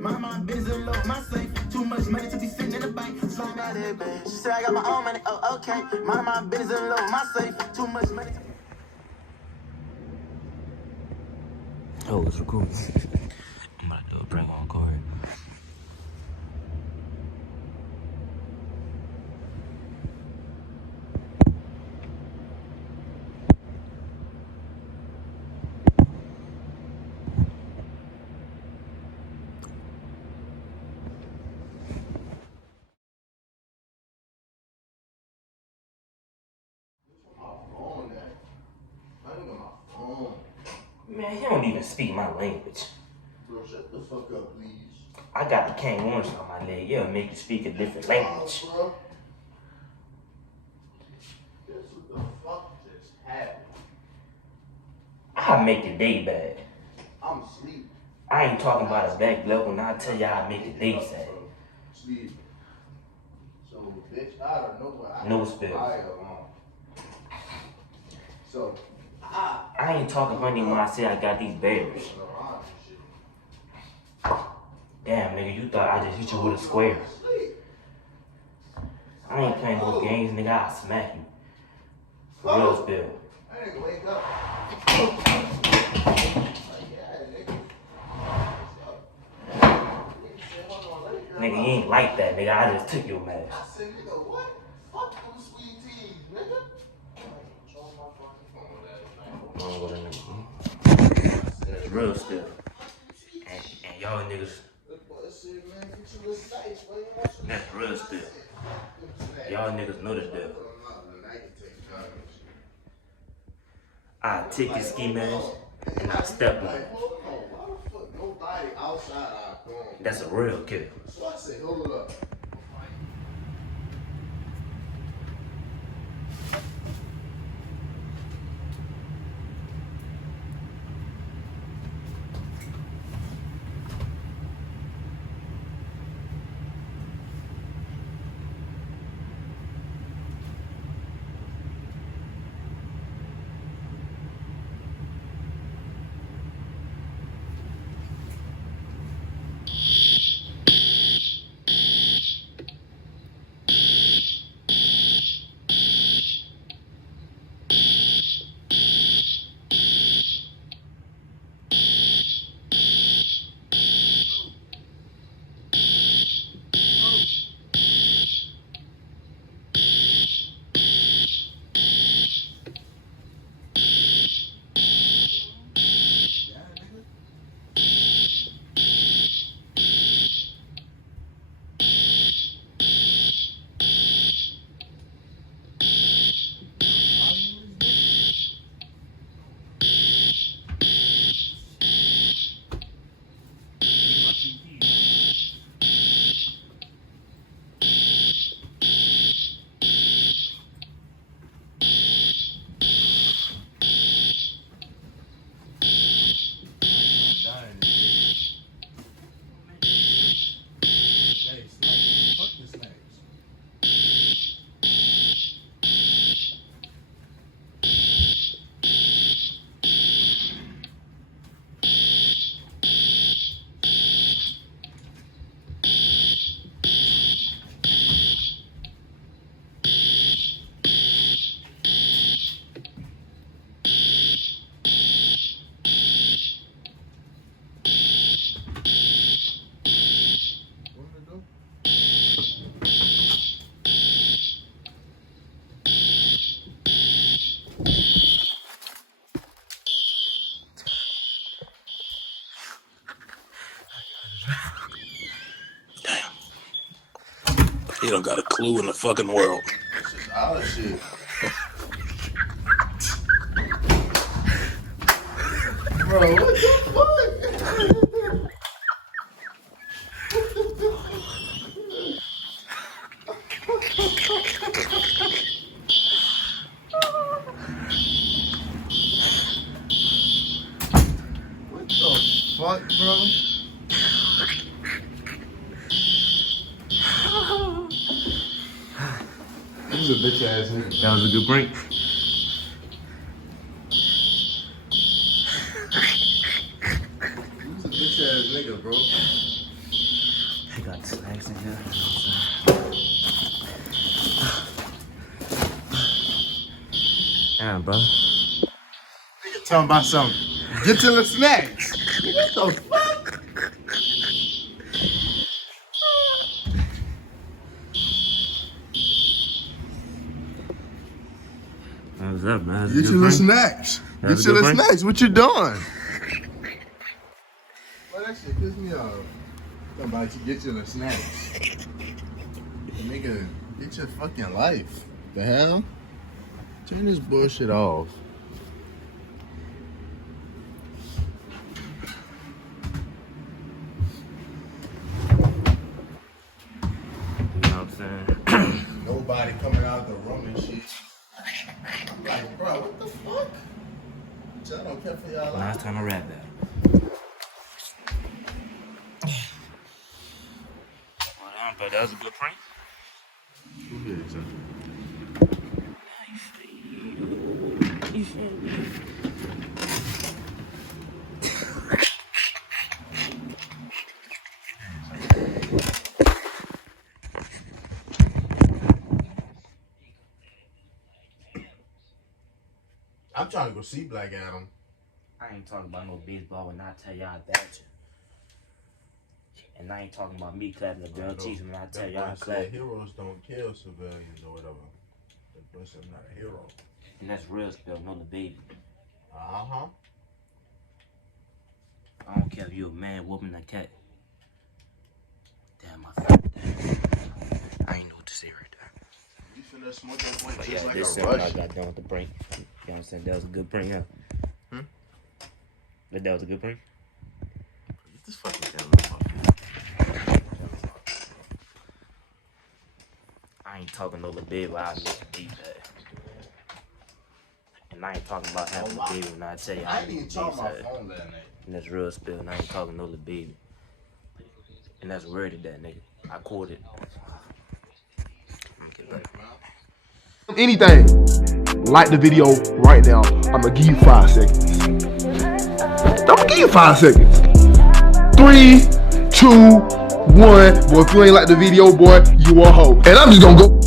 My business low, my safe. Too much money to be sitting in the bank. Slime out here, bitch. She said I got my own money. Oh, okay. My business low, my safe. Too much money to be. Oh, it's recording. I'm about to do a prank on Corey. Man, he don't even speak my language. Bro, shut the fuck up, please. I got the cane orange on my leg. It'll make you speak a different language. Bro. Guess what the fuck just happened? I'll make the day bad. I'm asleep. I ain't talking about a back level, and I'll tell you I'll make the day sad. Sleep. So, bitch, I don't know what I No spill. So, I ain't talking honey when I say I got these bears. Damn, nigga, you thought I just hit you with a square. I ain't playing no games, nigga. I'll smack you. For real spill. I didn't wake up. Nigga, you ain't like that, nigga. I just took your mask. I said, nigga, what? Fuck them sweet teas, nigga. It's real still. And y'all niggas, that's real still. Y'all niggas know this deal. I take your ski mask and I step on it. That's a real kill. So I say, hold it up. He don't got a clue in the fucking world. This is our shit. Bro, what the fuck? What the fuck, bro? He's a bitch ass nigga. That was a good prank. He's a bitch ass nigga, bro. I got the snacks in here. Damn, bro. Nigga talking about something. Get to the snacks. What the fuck? What's up, man? Get you the snacks. Get you the snacks. What you doing? Well, that shit pissed me off. Talking about you get you the snacks. Nigga, get your fucking life. The hell? Turn this bullshit off. You know what I'm saying? Nobody coming out the room and shit. I'm like, bro, what the fuck? Y'all don't care for y'all Now life. it's time to wrap that. Well, damn, but that was a good prank. Who did it, son? You feel me? I'm trying to go see Black Adam. I ain't talking about no baseball when I tell y'all that you. And I ain't talking about me clapping the girl cheeks when I tell y'all I clap. said heroes don't kill civilians or whatever. The person's not a hero. And that's real spell, no the baby. Uh-huh. I don't care if you a man, woman, or cat. Damn, my fault. I ain't know what to say right there. You finna smoke that boy But just yeah, like this a is when I rush. got done with the prank. You know what I'm saying? That was a good prank, huh? But that was a good prank? Get this fucking camera off. I ain't talking no little baby while I make a deep bag. And I ain't talking about having a baby when I tell you I I ain't didn't even deep talk my side. phone that night. And that's real spill, and I ain't talking no little baby. And that's worded that nigga. I quoted. I'm gonna get back. Anything, like the video right now. I'm gonna give you 5 seconds. I'm gonna give you 5 seconds. 3, 2, 1. Boy, if you ain't like the video, boy, you a hoe. And I'm just gonna go.